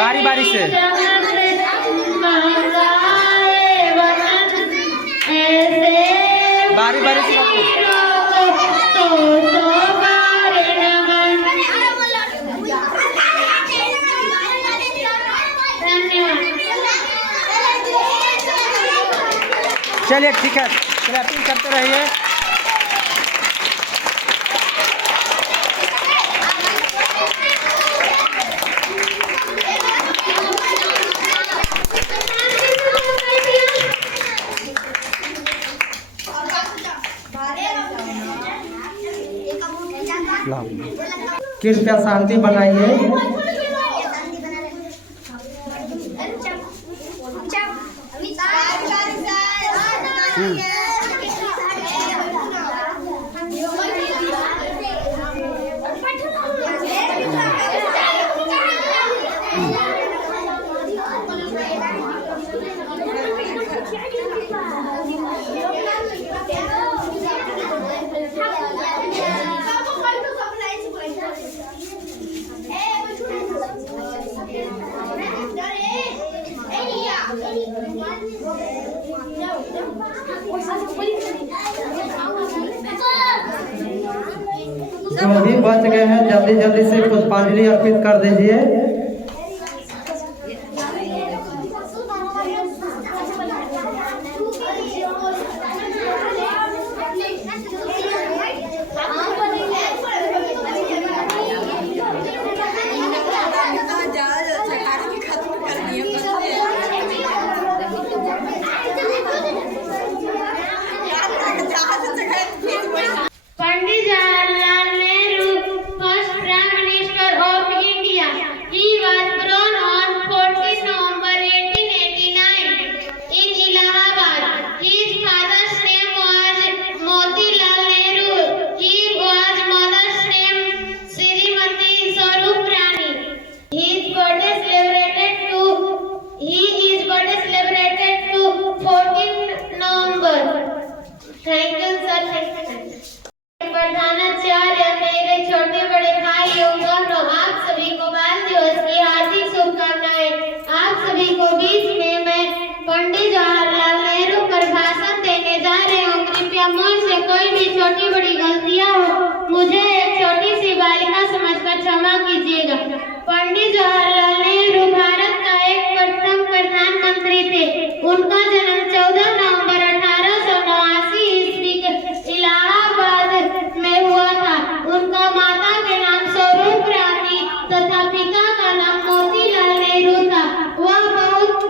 बारी बारी से चलिए ठीक है, क्लैपिंग करते रहिए। कृपया शांति बनाइए। जो भी बच गए हैं जल्दी जल्दी से पुष्पांजलि अर्पित कर दीजिए। Pandit Jawaharlal Nehru, first prime minister of India, he was born on 14 November 1889 in Allahabad. His father's name was Motilal Nehru. He was mother's name Srimati Swarup Rani. He is birthday celebrated to 14 November. Thank you sir. प्रधानाचार्य, मेरे छोटे बड़े भाई और बहनों, आप सभी को बाल दिवस की हार्दिक शुभकामनाएं। आप सभी को बीच में मैं पंडित जवाहरलाल नेहरू पर भाषण देने जा रही हूँ। कृपया मुझसे कोई भी छोटी बड़ी गलतियाँ हो, मुझे एक छोटी सी बालिका समझकर क्षमा कीजिएगा। पंडित जवाहरलाल नेहरू भारत का एक प्रथम प्रधानमंत्री थे। उनका जन्म 14 नवंबर 1889 ईस्वी के इलाहाबाद में हुआ था। उनका माता के नाम स्वरूप रानी तथा पिता का नाम मोतीलाल नेहरू था। वह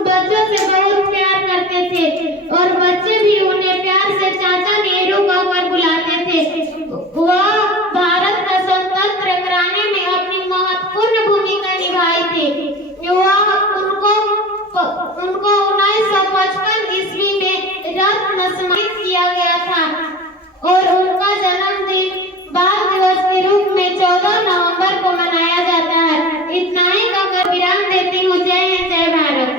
बच्चों से बहुत प्यार करते थे और बच्चे भी उन्हें प्यार से चाचा नेहरू कहकर बुलाते थे। वह भारत का स्वतंत्र कराने में अपनी महत्वपूर्ण भूमिका निभाई थी। उनको 1955 ईस्वी में रत्न सम्मानित किया गया था और उनका जन्मदिन बाल दिवस के रूप में 14 नवंबर को मनाया जाता है। इतना ही कहकर विराम देती हूँ। जय हिंद, जय भारत।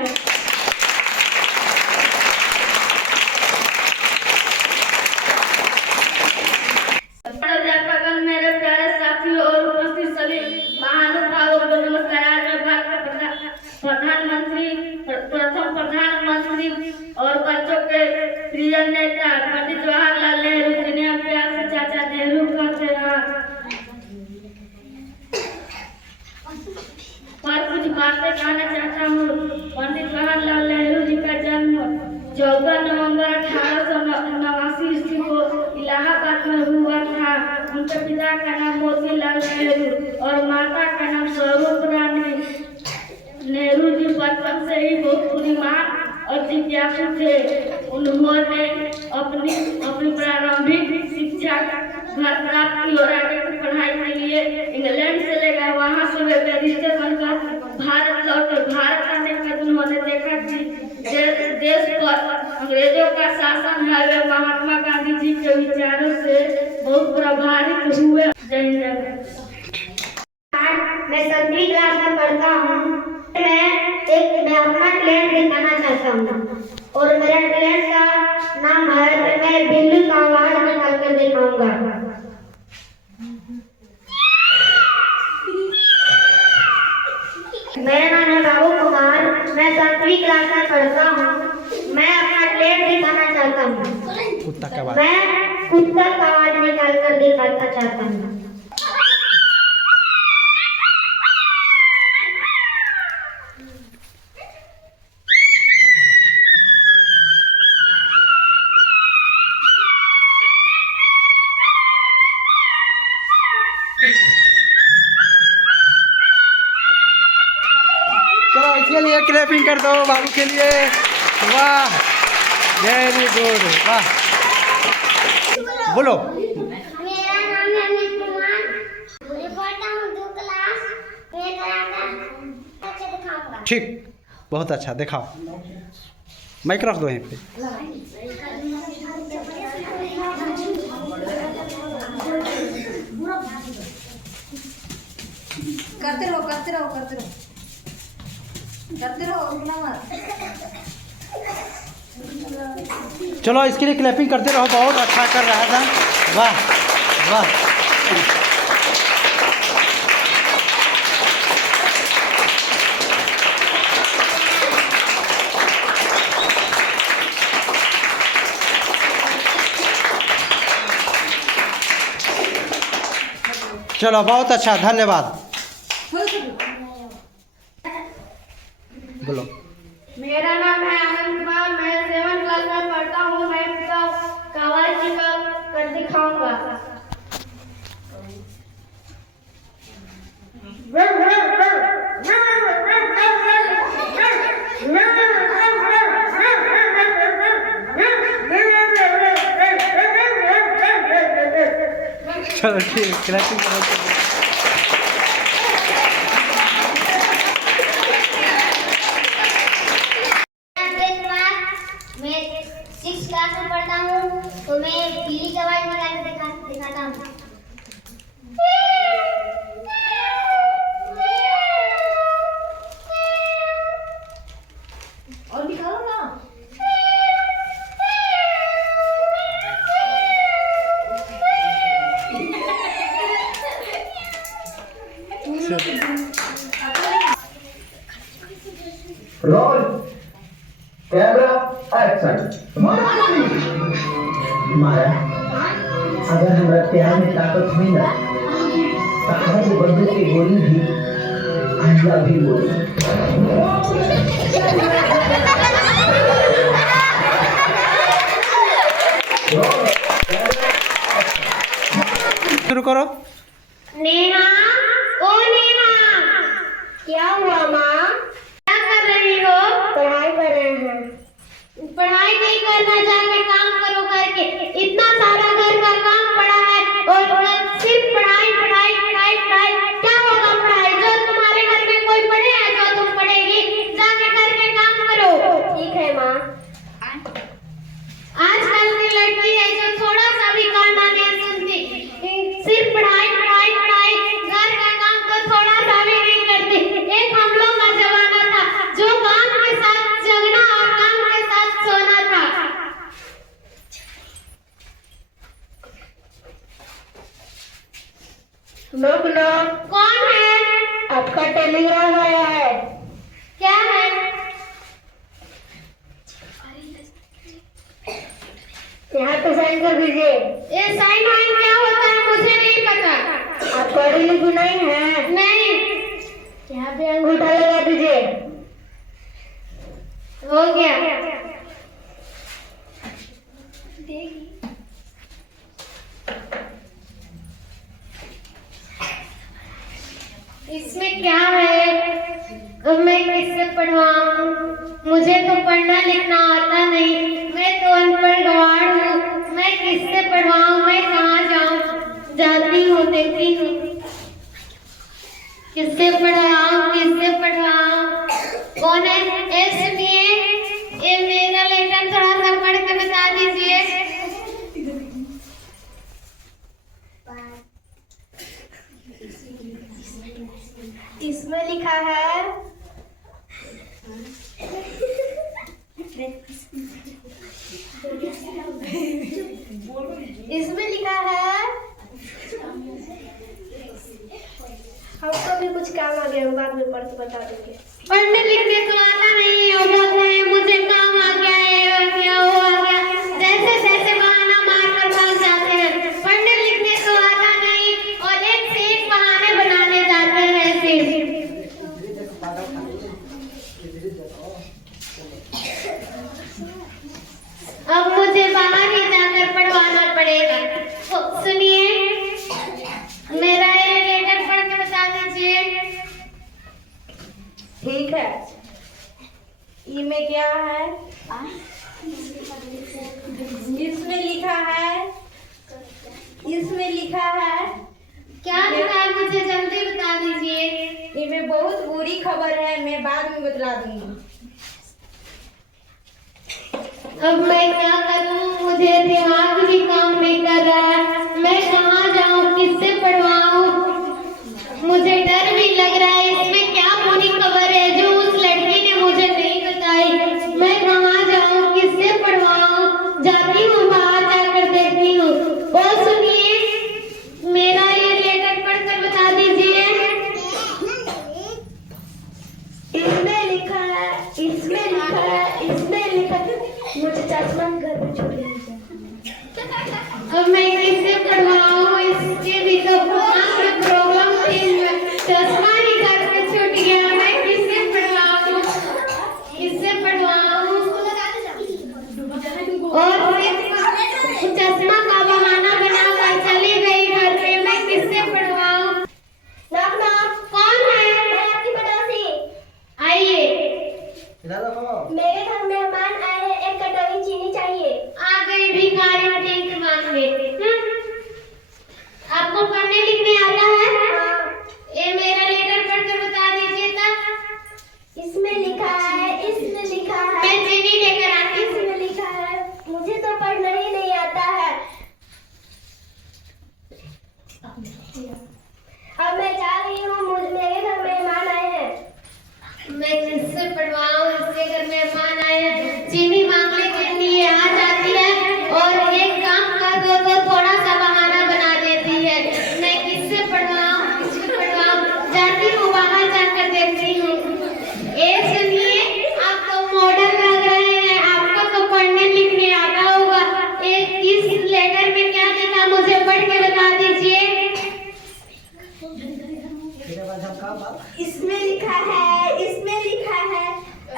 अध्यापक, मेरे प्यारे साथियों और उपस्थित सभी महानुभावों को नमस्कार। आज मैं भारत के प्रथम प्रधानमंत्री और बच्चों के प्रिय नेता पंडित जवाहरलाल नेहरू, जिन्हें प्यार से चाचा नेहरू कहते हैं, पर कुछ बातें कहना चाहता हूँ। पंडित जवाहरलाल नेहरू जी का जन्म 14 नवंबर 1889 ईस्वी को इलाहाबाद में हुआ था। उनके पिता का नाम मोतीलाल नेहरू और माता का नाम स्वरूप रानी। नेहरू जी बचपन से ही बहुत बुद्धिमान और जिज्ञासु थे। उन्होंने अपनी प्रारंभिक शिक्षा घर प्राप्त की और आगे की पढ़ाई के लिए इंग्लैंड चले गए। वहां से वे बैरिस्टर बनकर भारत लौटे। भारत आने के बाद उन्होंने देखा कि देश पर अंग्रेजों का शासन है। वे महात्मा गांधी जी के विचारों से बहुत प्रभावित हुए। जय हिंद। मैं 7वीं क्लास में पढ़ता हूँ। मैं अपना टैलेंट दिखाना चाहता हूँ और मेरा टैलेंट का नाम है कि मैं बिल्ली का आवाज निकाल कर दिखाऊंगा। मेरा नाम है बाबू कुमार, मैं 7वीं क्लास में पढ़ता हूँ। मैं अपना टैलेंट दिखाना चाहता हूँ। मैं कुत्ता का आवाज निकाल कर दिखाना चाहता हूँ। चलो इसके लिए क्लैपिंग कर दो बाबू के लिए। वाह, वेरी गुड, वाह। बोलो। मेरा नाम है अमित कुमार, मैं पढ़ता हूँ 2 क्लास। मैं कराटा अच्छा दिखाऊंगा। ठीक, बहुत अच्छा, दिखाओ। माइक रख दो यहीं पे। करते रहो करते रहो करते रहो करते रहो, रुकना मत। चलो इसके लिए क्लैपिंग करते रहो, बहुत अच्छा कर रहा था। वाह वाह। चलो बहुत अच्छा, धन्यवाद। बोलो। मेरा नाम है आनंद कुमार, मैं 7th क्लास में पढ़ता हूँ। मैं इसका आवाज निकाल कर दिखाऊंगा। चलो ठीक, क्लैपिंग करो। मैं 6th क्लास में पढ़ता हूँ, तो मैं बिल्ली की आवाज निकाल कर दिखाता हूँ। और निकालो ना। Roll camera action. माया, अगर हमारा प्यार में ताकत हुई ना, तो हमारी बंदूक की गोली भी अंडा भी बोली। शुरू करो। नेहा, ओ नेहा, क्या हुआ माँ? क्या कर रही हो? पढ़ाई कर रहे हैं। पढ़ाई नहीं करना, जाके काम करो घर के। इतना सारा घर का काम पड़ा है और सिर्फ पढ़ाई पढ़ाई पढ़ाई पढ़ाई। क्या होगा पढ़ाई? जो तुम्हारे घर में कोई पढ़े है, जो तुम पढ़ेगी, जाके घर के काम करो। ठीक है माँ। आजकल की लड़की है जो थोड़ा सा भी कहना नहीं सुनती, सिर्फ पढ़ाई पढ़ाई पढ़ाई, घर का काम तो थोड़ा सा भी नहीं करती। एक हम लोग का जमाना था जो काम के साथ जगना और काम के साथ सोना था। लोग कौन है? आपका टेलीग्राम आया है। क्या है? यहाँ पे साइन कर दीजिए। ये साइन वाइन क्या होता है मुझे नहीं पता। आप पढ़ी लिखी नहीं है? नहीं। यहाँ पे अंगूठा लगा दीजिए। हो गया। इसमें क्या है? अब मैं किससे पढ़वाऊं? मुझे तो पढ़ना लिखना आता नहीं, मैं तो अनपढ़ गवार हूँ। मैं किससे पढ़वाऊं? मैं कहाँ जाऊं? जाती हूँ, देखती हूँ किससे पढ़वाऊं, किससे पढ़वाऊं। कौन है? सुनिए, ये मेरा लेटर थोड़ा सा पढ़ के बता दीजिए। इसमें लिखा है हमको भी कुछ काम आ गया, हम बाद में पढ़ के बता देंगे। पढ़ने लिखने तो आता नहीं है, बोलते हैं मुझे काम आ गया है, क्या वो आ गया, जैसे जैसे बहाना मार कर भाग जाते हैं। पढ़ने लिखने तो आता नहीं और एक से एक बहाने बनाने जाते हैं सिर्फ। अब मुझे बाहर ही जाकर पढ़वाना पड़ेगा। सुनिए, मेरा ये लेटर पढ़ के बता दीजिए। ठीक है। इसमें क्या है? इसमें लिखा है, इसमें लिखा है क्या लिखा है? मुझे जल्दी बता दीजिए। इसमें बहुत बुरी खबर है, मैं बाद में बतला दूंगी। अब मैं क्या करूं? मुझे दिमाग भी काम नहीं कर रहा है। मैं कहाँ जाऊं, किससे पढ़वाऊं? मुझे डर भी लग रहा है। इसमें क्या बुरी खबर है जो उस लड़की ने मुझे नहीं बताई? मैं कहाँ जाऊं, किससे पढ़वाऊं? जाती हूँ, बाहर जाकर देखती हूँ। और सुनिए, मेरा ये लेटर पढ़कर बता दीजिए। इसमें लिखा है, इसमें लिखा है, इसमें लिखा है। मुझे चश्मा घर में छोड़ दीजिए। अब मैं किससे पढ़वाऊं? इसके भी तो प्रॉब्लम थी, चश्मा ही घर में छूट गया। मैं किससे पढ़वाऊं, किससे पढ़वाऊं? और चश्मा का बहाना बनाकर चली गई घर पे। मैं किससे पढ़वाऊं? कौन है? मैं आपकी पड़ोसी। आइए। मेरे घर मेहमान आए हैं, एक कटोरी चीनी चाहिए। आ गई भिखारी भीख मांगने। आपको पढ़ने लिखने आता है? ये मेरा लेटर पढ़कर बता दीजिए तब। इसमें लिखा है, इसमें लिखा है। मैं चीनी लेकर आती हूँ। इसमें लिखा है, मुझे तो पढ़ना ही नहीं आता है। अब मैं जा रही हूँ, मेरे घर मेहमान आए हैं। मैं किससे पढ़वाऊं? इसके घर मेहमान आए हैं, चीनी मांगने के लिए आ जाती है और एक काम कर दो तो थोड़ा सा बहाना बना देती है। मैं किससे पढ़वाऊं, किससे पढ़वाऊं? जाती हूँ, बाहर जाकर देखती हूँ। ये सुनिए, आप तो मॉडल लग रहे हैं, आपको तो पढ़ने लिखने आता होगा। इस लेटर में क्या लिखा, मुझे पढ़ के बता दीजिए। इसमें लिखा है, इसमें लिखा है।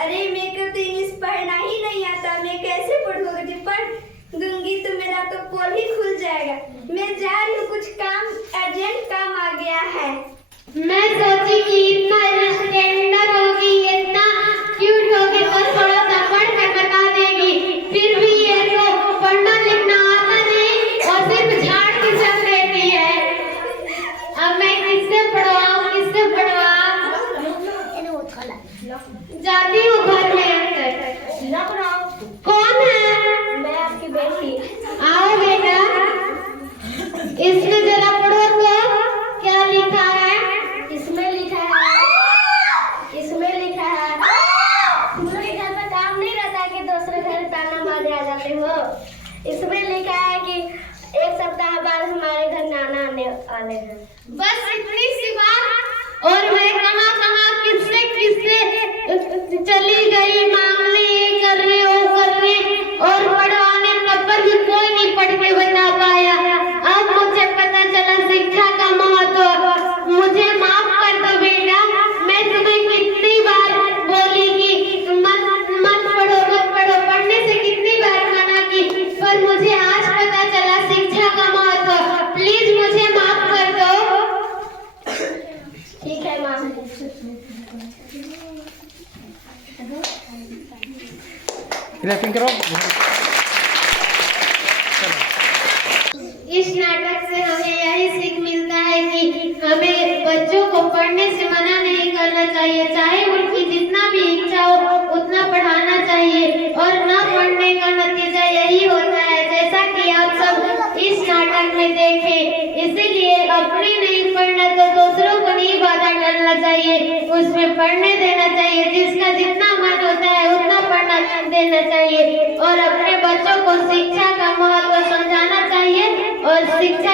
अरे मेरे को तो इंग्लिश पढ़ना ही नहीं आता, मैं कैसे पढ़ूंगी? पढ़ दूंगी तो मेरा तो पोल ही खुल जाएगा। मैं जा रही हूँ, कुछ काम, अर्जेंट काम आ गया है। मैं सोची कि इतना स्टैंडर्ड होगी, इतना क्यूट होगी तो थोड़ा सा पढ़ कर बता देगी। फिर भी ये तो पढ़ना लिखना आता नहीं और सिर्फ झाड़ के चल देती है। अब मैं किससे पढ़वाऊं, किससे पढ़वाऊं? जाती हूँ घर में अंदर। कौन है? मैं आपकी बेटी। आओ बेटा, इसमें जरा पढ़ो तो क्या लिखा है? इसमें लिखा है, इसमें लिखा है। तुम्हारे घर में काम नहीं रहता कि दूसरे घर ताना मारने आ जाते हो? इसमें लिखा है कि एक सप्ताह बाद हमारे घर नाना आने वाले हैं। बस इतनी सी बात। और मैं कहाँ कहाँ किससे किससे चली गई, मांगने, ये करने, वो करने, और पढ़वाने, तब पर भी कोई नहीं पढ़ के बता पाया। अब मुझे पता चला शिक्षा का महत्व। मुझे माफ कर दो बेटा, मैं तुम्हें कितनी बार बोली कि मत पढ़ो, मत पढ़ो, पढ़ने से कितनी बार मना की, पर मुझे आज पता चला शिक्षा का महत्व। प्लीज मुझे माफ कर दो। ठीक है माँ। रैपिंग करो। इस नाटक से हमें यही सीख मिलता है कि हमें बच्चों को पढ़ने से मना नहीं करना चाहिए। चाहे उनकी जितना भी इच्छा हो उतना पढ़ाना चाहिए, और न पढ़ने का नतीजा यही होता है जैसा कि आप सब इस नाटक में देखें। इसीलिए अपने नहीं पढ़ना तो दूसरों को नहीं बाधा डालना पढ़ने देना चाहिए, जिसका जितना मन होता है उतना पढ़ना देना चाहिए और अपने बच्चों को शिक्षा का महत्व समझाना चाहिए और शिक्षा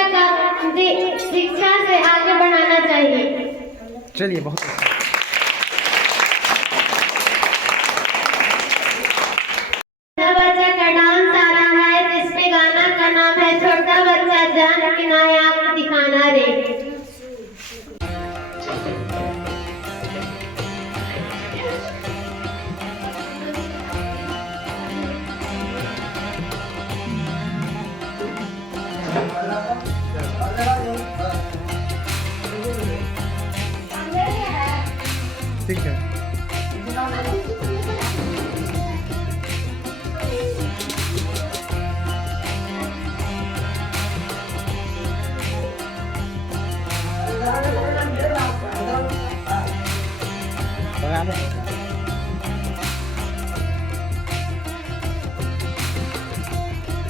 से आगे बढ़ाना चाहिए। चलिए, बहुत अच्छा। बच्चा का डांस आ रहा है जिसमें गाना का नाम है छोटा बच्चा जान के नायाब दिखाना रे। ठीक है।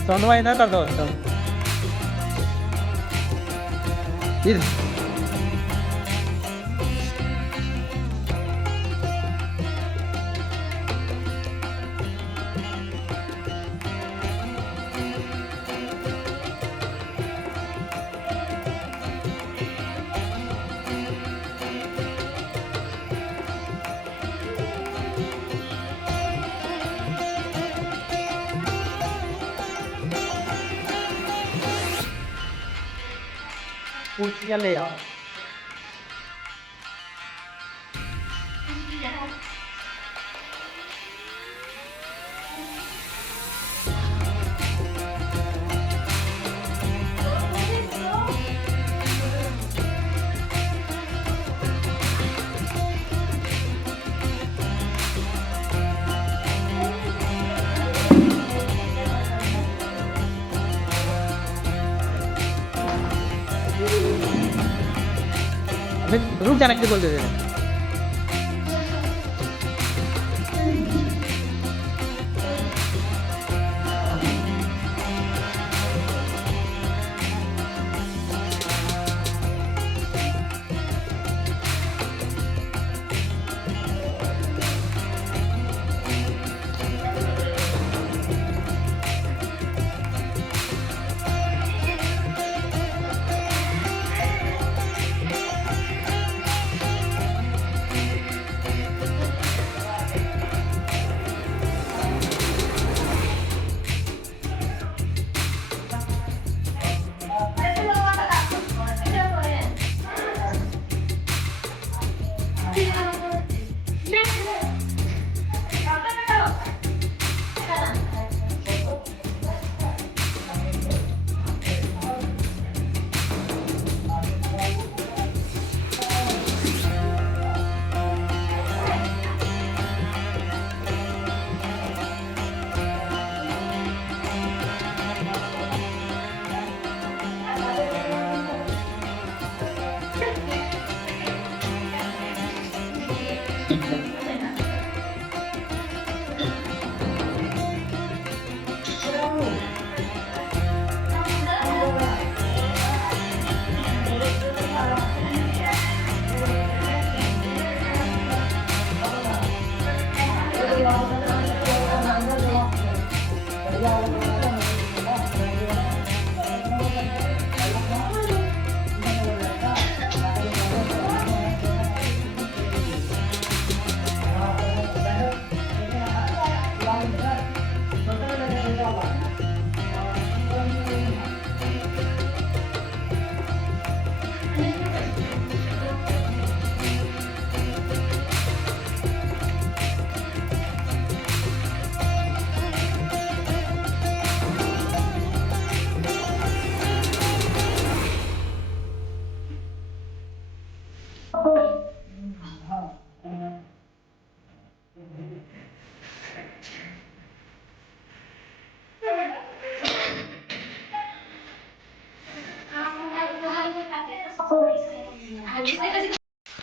सोनवा इधर कर दो। इधर कुर्सियाँ ले आओ। रुक जाने के लिए बोल देते हैं।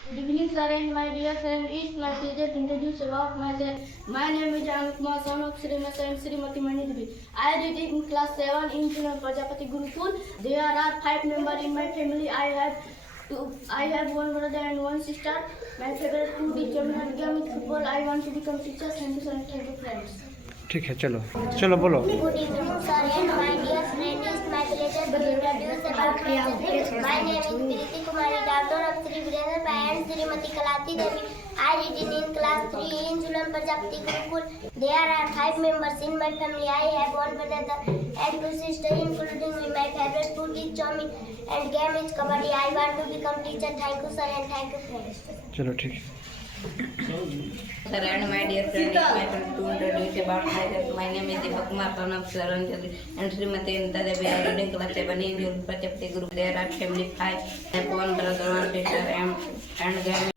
Good evening, sir, and my dear friend. It's my pleasure to introduce about myself. My name is Amit Kumar, son of Srimati and Srimati Manidvi. I read in class 7 in Prajapati Gurukul. There are 5 members in my family. I have I have one brother and one sister. My favorite food is German game with football. I want to become teacher. Thank you sir and thank you friends. ठीक है, चलो चलो बोलो। Good evening, sir, and my dear friend. It's my pleasure to introduce about myself. My name is Preeti Kumari, daughter of Sri Virendra Pai and Srimati Kalati Devi. I read in class 3 in Julan Prajapati Gurukul. There are 5 members in my family. I have one brother and 2 sisters, including me. My favorite food is chowmein and game is kabaddi. I want to become teacher. Thank you, sir, and thank you, friends. चलो ठीक है। Sir, and my dear friend, it's my turn to introduce about myself. My name is Deepak Kumar, son of Saranjali and Srimati Anita Devi. I read in class 7 in Julan Prajapati Group. There are family 5. I have one brother, one sister, and game.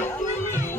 Thank you.